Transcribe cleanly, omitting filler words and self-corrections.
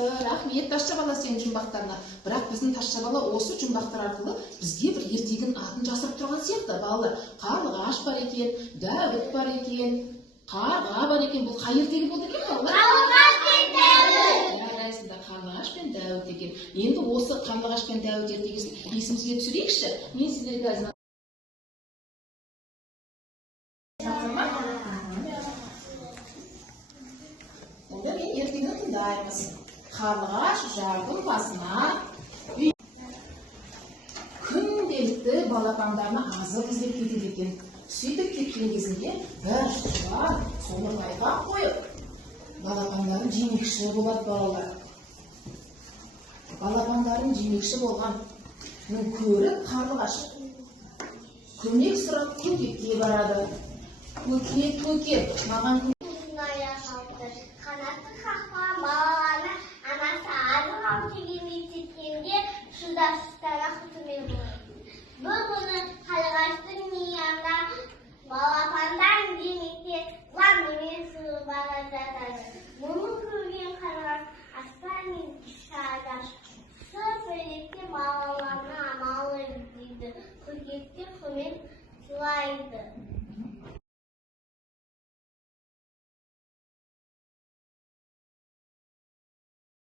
Рахмет Тазша бала сенің жұмбақтарына. Бірақ біздің Тазша бала осы жұмбақтар арқылы бізге бір ертегінің атын жасырып тұрған сияқты. Балалар, қарлығаш бар екен, Дәуіт бар екен, қарға бар екен. Бұл қай ертегі болды екен балалар? Қарлығаш пен Дәуіт. Арасында Қарлығаш пен Дәуіт екен. Енді осы Қарлығаш пен Дәуіт ертегісін есімізге түсірейікші. Мен сіздерге ертегіні тыңдаймыз. Қарлығаш жардың басына күнделікті балапандарына азық іздеп кетеді екен. Сөйтіп кеткен кезінде бір шұбар соны байқап қойып, балапандарын жемекші болады балалар. Балапандарын жемекші болған көріп қарлығаш көмек сұрап көкекке барады. Көкек, маған қанатты қаққан балаланы анасы азық алып келгенде кеткенде шыдасыздана күтумен болады. Бұл күні қарлығаштың миында балапандар демекте ламымен сырғып бара жатады. Мұны көрген қарлығаш аспан мен кіші ағаш сөйлетте балаларына амалы іздейді. Көкекке көмек сұрайды.